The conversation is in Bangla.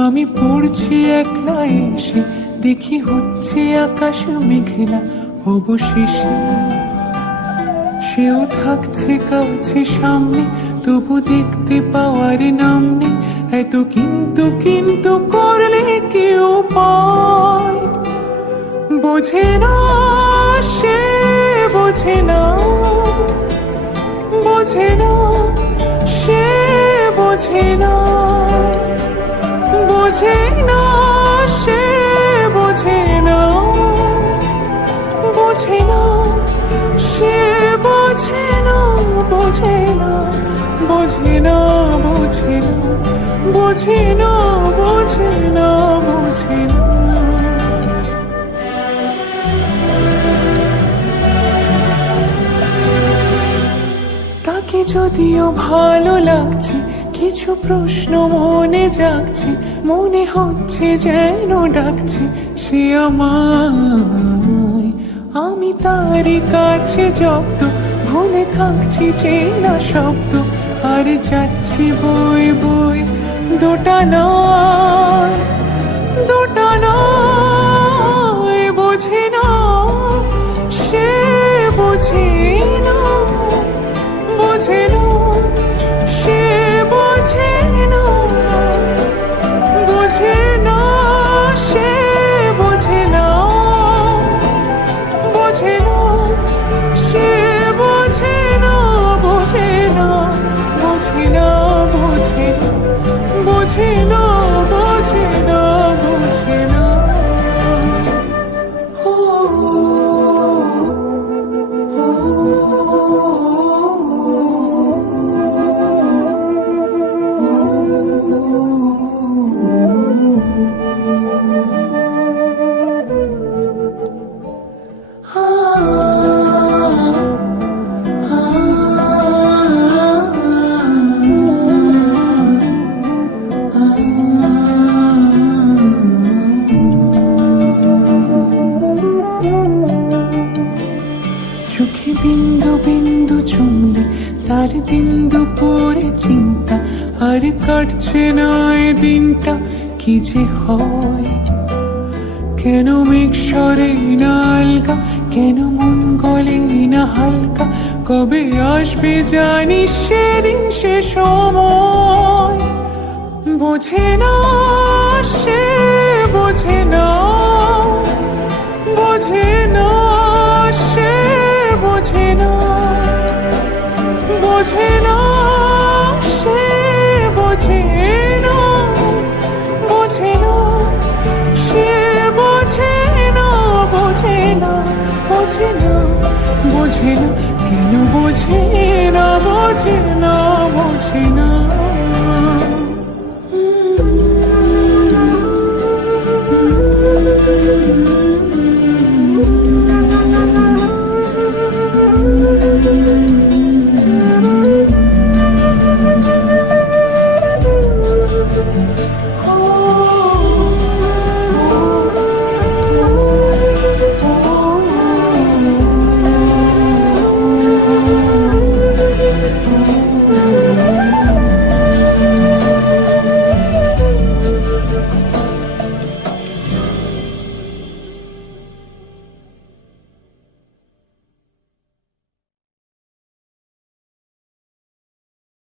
আমি পড়ছি একলা এসে, দেখি হচ্ছে আকাশ মেঘলা, অবশেষে সেও থাকছে কাছে সামনে, তবু দেখতে পাওয়ার নাম নেই। এত কিন্তু কিন্তু করলে কেউ পায়, বোঝে না সে, বোঝে না, বোঝে না সে, বোঝে না, বোঝে না সে, বোঝে না, বোঝে না সে, বোঝে না, বোঝে না, বোঝে না, বোঝে না, বোঝে না, বোঝে না, বোঝে না। তাকে যদিও ভালো লাগছে, কিছু প্রশ্ন মনে জাগছে, মনে হচ্ছে যেন ডাকছে সে আমায়। আমি তারই কাছে জব্দ, ভুলে থাকছি চেনা শব্দ, আর যাচ্ছি বই বই দোটানায়, দোটানায়। বোঝে না সে, বোঝে না, বোঝে না সে, বোঝে না, বোঝে না সে, বোঝে না, বোঝে না সে, বোঝে না, বোঝে না, বোঝে না, বোঝে না, বোঝে না, বোঝে না, বোঝে না। চোখে বিন্দু বিন্দু চুমলে তার দিন দুপুরে চিন্তা, আর কাটছে না এ দিনটা কি যে হয়। কেন মেঘ সরে না আলগা, কেন মন গলে না হালকা, কবে আসবে জানিস সেদিন সে সময়। বোঝে না সে, বোঝে না, বোঝে না সে, বোঝে না, বোঝে না সে, বোঝে না, বোঝে না সে, বোঝে না, বোঝে না, বোঝে না, বোঝে না, কেন বোঝে না, বোঝে না, বোঝে না।